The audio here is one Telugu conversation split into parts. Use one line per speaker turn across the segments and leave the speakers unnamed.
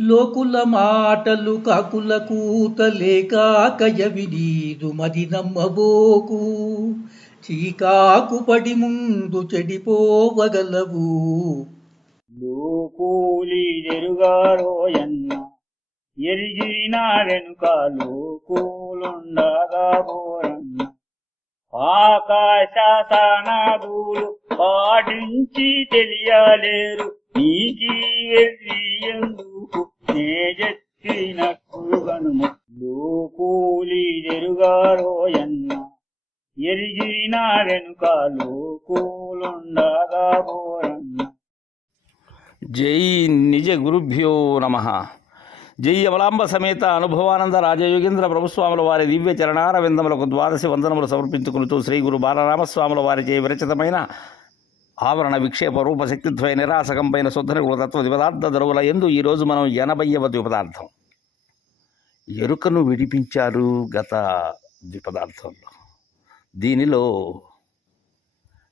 లోకుల మాటలు కాకుల కూతలే కాకయవి నీదు మది నమ్మబోకు. చీకాకు పడి ముందు చెడిపోవగలవు.
లోకూలి జరుగారోయన్న ఎరిగిన వెనుక లోకూలుండగా పోరన్న ఆకాశాసనాదులు పాటించి తెలియలేరు నీకీ ఎర్రి ఎందుకు నేజెత్తినట్లు లోకూలి జరుగారోయన్న ఎరిగిన వెనుక లోకూలుండగా పోరన్న
జై నిజ గురుభ్యో నమ. జై అమలాంబ సమేత అనుభవానంద రాజయోగేంద్ర ప్రభుస్వాముల వారి దివ్య చరణార విందములకు ద్వాదశి వందనములు సమర్పించుకునితూ శ్రీ గురు బాలరామస్వాముల వారిచే విరచితమైన ఆవరణ విక్షేప రూపశక్తిద్వయ నిరాసకంపైన శుద్ధ తత్వ ద్విపదార్థ దరువుల ఎందు ఈరోజు మనం ఎనభైవ ద్విపదార్థం ఎరుకను విడిపించారు గత ద్విపదార్థంలో. దీనిలో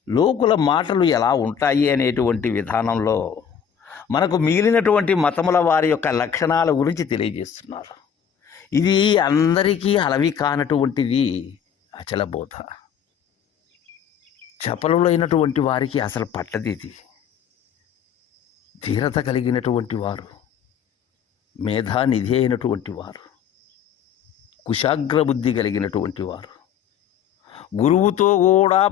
లోకుల మాటలు ఎలా ఉంటాయి అనేటువంటి విధానంలో మనకు మిగిలినటువంటి మతముల వారి యొక్క లక్షణాల గురించి తెలియజేస్తున్నారు. ఇది అందరికీ అలవి కానటువంటిది అచలబోధ చపలులైనటువంటి వారికి అసలు పట్టది ఇది. ధీరత కలిగినటువంటి వారు మేధానిధి అయినటువంటి వారు కుశాగ్ర బుద్ధి కలిగినటువంటి వారు గురువుతో కూడా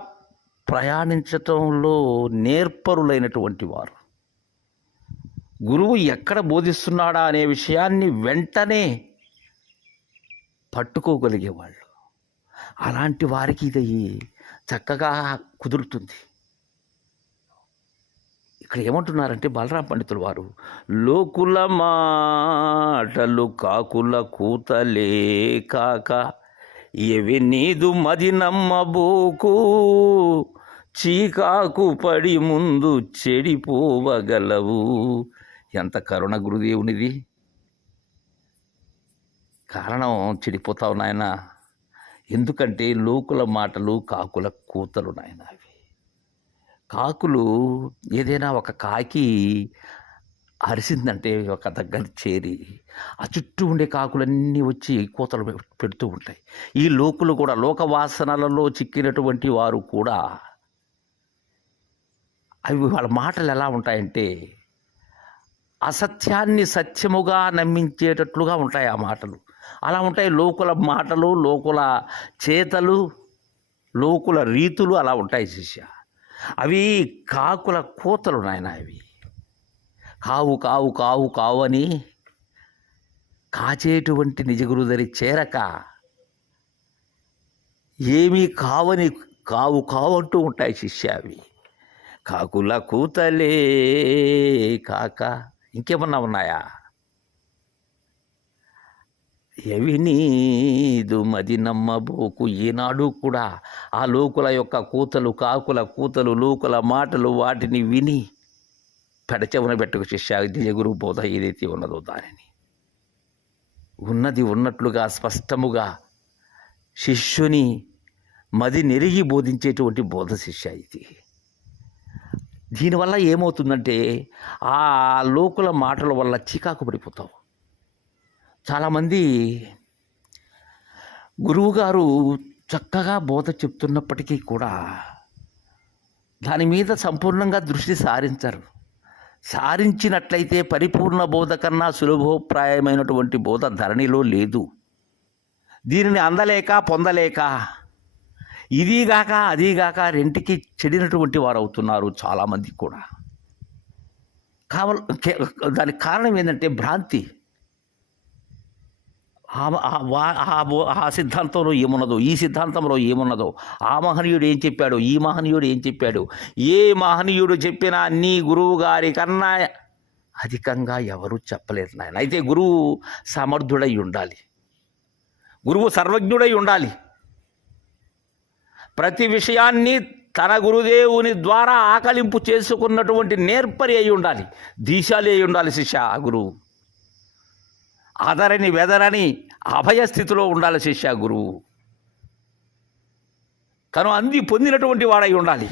ప్రయాణించటంలో నేర్పరులైనటువంటి వారు. గురువు ఎక్కడ బోధిస్తున్నాడా అనే విషయాన్ని వెంటనే పట్టుకోగలిగేవాళ్ళు. అలాంటి వారికి ఇది చక్కగా కుదురుతుంది. ఇక్కడ ఏమంటున్నారంటే బలరాం పండితులు వారు లోకుల మాటలు కాకుల కూతలే కాక ఎవి నీదు మది నమ్మబోకు చీకాకు పడి ముందు చెడిపోవగలవు. ఎంత కరుణ గురుదేవునిది. కారణం చెడిపోతావు నాయన. ఎందుకంటే లోకుల మాటలు కాకుల కూతలు నాయన అవి. కాకులు ఏదైనా ఒక కాకి అరిసిందంటే ఒక దగ్గర చేరి ఆ చుట్టూ ఉండే కాకులన్నీ వచ్చి కూతలు పె- పెడుతూ ఉంటాయి. ఈ లోకులు కూడా లోకవాసనలలో చిక్కినటువంటి వారు కూడా అవి వాళ్ళ మాటలు ఎలా ఉంటాయంటే అసత్యాన్ని సత్యముగా నమ్మించేటట్లుగా ఉంటాయి ఆ మాటలు. అలా ఉంటాయి లోకుల మాటలు లోకుల చేతలు లోకుల రీతులు అలా ఉంటాయి శిష్య. అవి కాకుల కూతలు నాయన అవి కావు కావు కావు కావు అని కాచేటువంటి నిజగురుదరి చేరక ఏమీ కావని కావు కావంటూ ఉంటాయి శిష్య అవి. కాకుల కూతలే కాక ఇంకేమన్నా ఉన్నాయా? ఎవినీదు మది నమ్మబోకు ఈనాడు కూడా ఆ లోకుల యొక్క కూతలు కాకుల కూతలు లోకుల మాటలు వాటిని విని పెడచెవున పెట్టుకు శిష్య నిజ బోధ ఏదైతే ఉన్నదో దానిని. ఉన్నది ఉన్నట్లుగా స్పష్టముగా శిష్యుని మది నెరిగి బోధించేటువంటి బోధ శిష్య ఇది. దీనివల్ల ఏమవుతుందంటే ఆ లోకుల మాటల వల్ల చికాకు పడిపోతావు. చాలామంది గురువుగారు చక్కగా బోధ చెప్తున్నప్పటికీ కూడా దాని మీద సంపూర్ణంగా దృష్టి సారించరు. సారించినట్లయితే పరిపూర్ణ బోధ కన్నా సులభోప్రాయమైనటువంటి బోధ ధరణిలో లేదు. దీనిని అందలేక పొందలేక ఇదిగాక అదిగాక రెంటికి చెడినటువంటి వారు అవుతున్నారు చాలామంది కూడా. కావల దానికి కారణం ఏంటంటే భ్రాంతి. ఆ- సిద్ధాంతంలో ఏమున్నదో ఈ సిద్ధాంతంలో ఏమున్నదో ఆ మహనీయుడు ఏం చెప్పాడు? ఈ మహనీయుడు ఏం చెప్పాడు? ఏ మహనీయుడు చెప్పినా నీ గురువు గారి కన్నా అధికంగా ఎవరు చెప్పలేరు నాయన. అయితే గురువు సమర్థుడై ఉండాలి. గురువు సర్వజ్ఞుడై ఉండాలి. ప్రతి విషయాన్ని తన గురుదేవుని ద్వారా ఆకలింపు చేసుకున్నటువంటి నేర్పరి అయి ఉండాలి. దీశాలి అయి ఉండాలి శిష్య గురువు. అదరని వెదరని అభయస్థితిలో ఉండాలి శిష్య గురువు. తను అంది పొందినటువంటి వాడై ఉండాలి.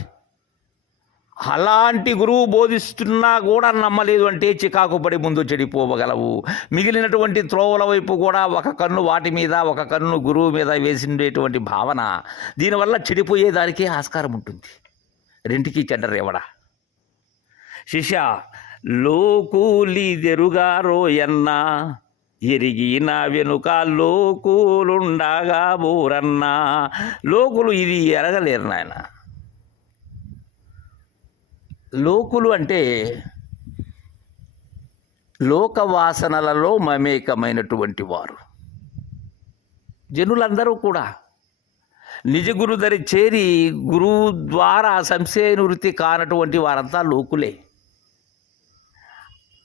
అలాంటి గురువు బోధిస్తున్నా కూడా నమ్మలేదు అంటే చికాకు పడి ముందు చెడిపోవగలవు మిగిలినటువంటి త్రోవల వైపు కూడా ఒక కన్ను వాటి మీద ఒక కన్ను గురువు మీద వేసిండేటువంటి భావన దీనివల్ల చెడిపోయేదానికే ఆస్కారం ఉంటుంది. రెంటికి చెడ్డ రేవడా శిష్య లోకూలిదెరుగారోయన్న ఎరిగిన వెనుక లోకులుండగా బోరన్నా. లోకులు ఇది ఎరగలేరు నాయన. లోకులు అంటే లోకవాసనలలో మమేకమైనటువంటి వారు. జనులందరూ కూడా నిజ గురుదరి చేరి గురువు ద్వారా సంశయనివృత్తి కానటువంటి వారంతా లోకులే.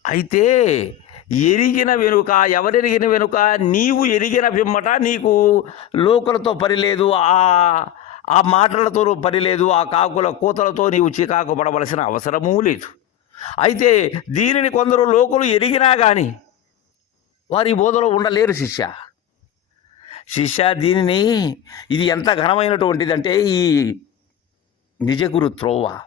అయితే ఎరిగిన వెనుక ఎవరెరిగిన వెనుక నీవు ఎరిగిన పిమ్మట నీకు లోకులతో పని లేదు ఆ ఆ మాటలతో పని లేదు ఆ కాకుల కూతలతో నీవు చికాకు పడవలసిన అవసరమూ లేదు. అయితే దీనిని కొందరు లోకులు ఎరిగినా కానీ వారి బోధలో ఉండలేరు శిష్య. శిష్య దీనిని ఇది ఎంత ఘనమైనటువంటిదంటే ఈ నిజగురు త్రోవ.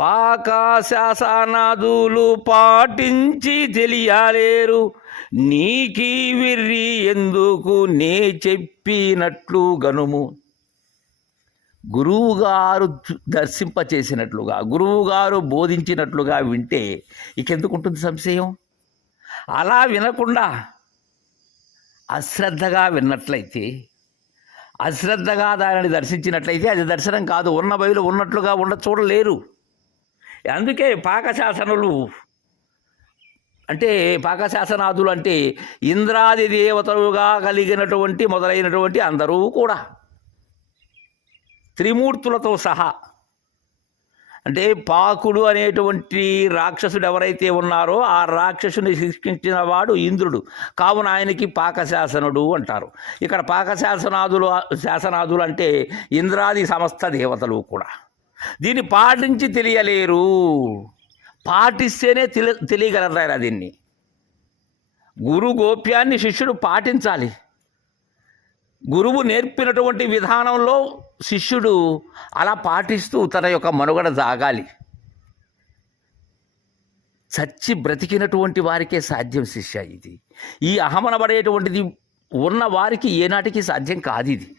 పాకాశాసనాదులు పాటించి తెలియలేరు. నీకీ విర్రి ఎందుకు నే చెప్పినట్లు గనుము. గురువుగారు దర్శింపచేసినట్లుగా గురువుగారు బోధించినట్లుగా వింటే ఇకెందుకు ఉంటుంది సంశయం? అలా వినకుండా అశ్రద్ధగా విన్నట్లయితే అశ్రద్ధగా దానిని దర్శించినట్లయితే అది దర్శనం కాదు. ఉన్న బయలు ఉన్నట్లుగా ఉండ చూడలేరు అందుకే పాకశాసనులు అంటే పాకశాసనాదులు అంటే ఇంద్రాది దేవతలుగా కలిగినటువంటి మొదలైనటువంటి అందరూ కూడా త్రిమూర్తులతో సహా. అంటే పాకుడు అనేటువంటి రాక్షసుడు ఎవరైతే ఉన్నారో ఆ రాక్షసుని శిక్షించిన వాడు ఇంద్రుడు. కావున ఆయనకి పాకశాసనుడు అంటారు. ఇక్కడ పాకశాసనాదులు శాసనాదులు అంటే ఇంద్రాది సమస్త దేవతలు కూడా. దీన్ని పాటించి తెలియలేరు. పాటిస్తేనే తెలి తెలియగలరా దీన్ని. గురు గోప్యాన్ని శిష్యుడు పాటించాలి. గురువు నేర్పినటువంటి విధానంలో శిష్యుడు అలా పాటిస్తూ తన యొక్క మనుగడ సాగాలి. చచ్చి బ్రతికినటువంటి వారికే సాధ్యం శిష్య ఇది. ఈ అహమనబడేటువంటిది ఉన్న వారికి ఏనాటికి సాధ్యం కాదు ఇది.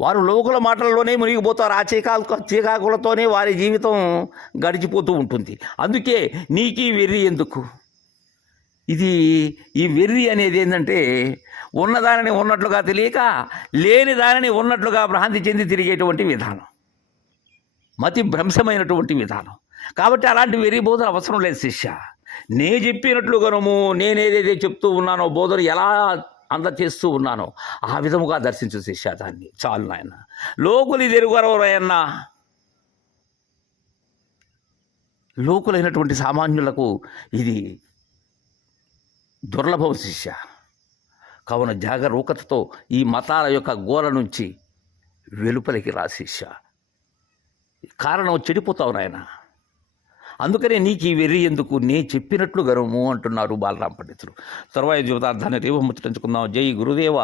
వారు లోకుల మాటల్లోనే మునిగిపోతారు. ఆ చీకాకు చీకాకులతోనే వారి జీవితం గడిచిపోతూ ఉంటుంది. అందుకే నీకీ వెర్రి ఎందుకు? ఇది ఈ వెర్రి అనేది ఏంటంటే ఉన్నదానిని ఉన్నట్లుగా తెలియక లేని దానిని ఉన్నట్లుగా భ్రాంతి చెంది తిరిగేటువంటి విధానం. మతి భ్రంశమైనటువంటి విధానం. కాబట్టి అలాంటి వెర్రి బోధన అవసరం లేదు శిష్య. నే చెప్పినట్లుగానము నేనేదైతే చెప్తూ ఉన్నానో బోధన ఎలా అందచేస్తూ ఉన్నాను. ఆ విధముగా దర్శించు శిష్య దాన్ని చాలు నాయన. లోకులు ఎరుగరవరయన్నా లోకులైనటువంటి సామాన్యులకు ఇది దుర్లభం శిష్య. కావున జాగరూకతతో ఈ మతాల యొక్క గోల నుంచి వెలుపలికి రా శిష్య. కారణం చెడిపోతావు నాయనా. అందుకనే నీకు ఈ వెర్రి ఎందుకు? నే చెప్పినట్లు గర్వము అంటున్నారు బాలరామ పండితులు. తర్వాత జీవితార్థాన్ని రేపు ముచ్చటించుకుందాం జై గురుదేవ.